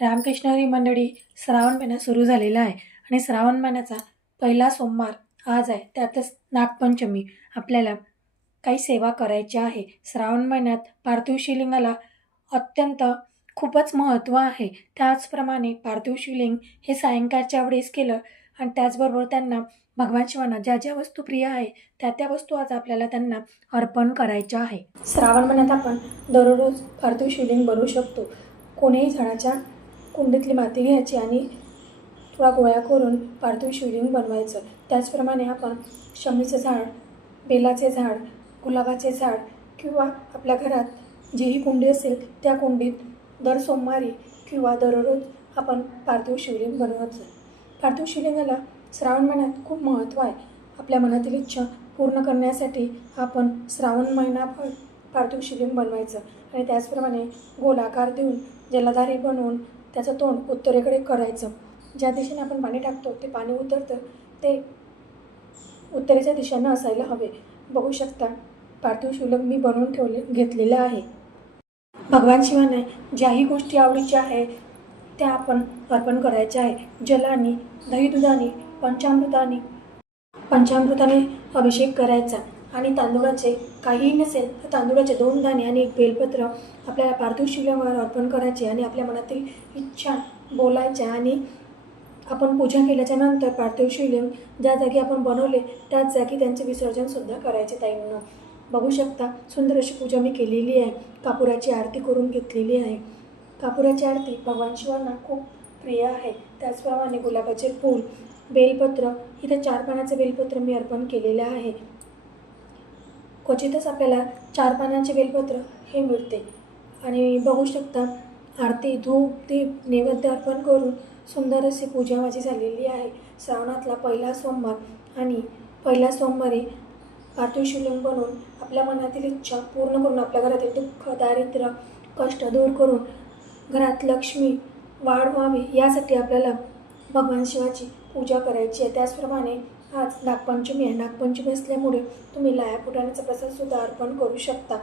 रामकृष्ण हरी मंडळी, श्रावण महिना सुरू झालेला आहे आणि श्रावण महिन्याचा पहिला सोमवार आज आहे. त्यातच नागपंचमी. आपल्याला काही सेवा करायची आहे. श्रावण महिन्यात पार्थिव शिवलिंगाला अत्यंत खूपच महत्त्व आहे. त्याचप्रमाणे पार्थिव शिवलिंग हे सायंकाळच्या वेळेस केलं आणि त्याचबरोबर त्यांना भगवान शिवांना ज्या ज्या वस्तू प्रिय आहे त्या त्या वस्तू आज आपल्याला त्यांना अर्पण करायच्या आहे. श्रावण महिन्यात आपण दररोज पार्थिव शिवलिंग बनवू शकतो. कोणीही झाडाच्या कुंडीतली माती घ्यायची आणि थोडा गोळा करून पार्थिव शिवलिंग बनवायचं. त्याचप्रमाणे आपण शमीचं झाड, बेलाचे झाड, गुलाबाचे झाड किंवा आपल्या घरात जीही कुंडी असेल त्या कुंडीत दर सोमवारी किंवा दररोज आपण पार्थिव शिवलिंग बनवायचं. पार्थिव शिवलिंगाला श्रावण महिन्यात खूप महत्त्व आहे. आपल्या मनातील इच्छा पूर्ण करण्यासाठी आपण श्रावण महिनाभर पार्थिव शिवलिंग बनवायचं आणि त्याचप्रमाणे गोलाकार देऊन जलधारी बनवून त्याचं तोंड उत्तरेकडे करायचं. ज्या दिशेने आपण पाणी टाकतो ते पाणी उतरतं ते उत्तरेच्या दिशेनं असायला हवे. बघू शकता पार्थिव शिवलिंग मी बनवून घेतलेलं आहे. भगवान शिवाने ज्याही गोष्टी आवडीच्या आहेत त्या आपण अर्पण करायच्या आहे. जलाने, दही दुधाने, पंचामृताने अभिषेक करायचा आणि तांदूळाचे काहीही नसेल तर तांदूळाचे 2 दाणे आणि 1 बेलपत्र आपल्याला पार्थिव शिवलिंगावर अर्पण करायचे आणि आपल्या मनातील इच्छा बोलायच्या आणि आपण पूजा केल्याच्या नंतर पार्थिव शिवलिंग ज्या जागी आपण बनवले त्याच जागी त्यांचे विसर्जनसुद्धा करायचे. ताईंनो बघू शकता सुंदर अशी पूजा मी केलेली आहे. कापुराची आरती करून घेतलेली आहे. कापुराची आरती भगवान शिवांना खूप प्रिय आहे. त्याचप्रमाणे गुलाबाचे फूल, बेलपत्र, इथे 4 पानाचे बेलपत्र मी अर्पण केलेले आहे. क्वचितच आपल्याला 4 पानांचे बेलपत्र हे मिळते आणि बघू शकता आरती, धूप, दीप, नैवेद्य अर्पण करून सुंदर अशी पूजा माझी झालेली आहे. श्रावणातला पहिला सोमवार आणि पहिल्या सोमवारी पार्थिव शिवलिंग बनवून आपल्या मनातील इच्छा पूर्ण करून आपल्या घरातील दुःख, दारिद्र्य, कष्ट दूर करून घरात लक्ष्मी वाढ व्हावी यासाठी आपल्याला भगवान शिवाची पूजा करायची आहे. त्याचप्रमाणे आज नागपंचमी आहे. नागपंचमी असल्यामुळे तुम्ही लाह्या फुटाण्याचा प्रसादसुद्धा अर्पण करू शकता.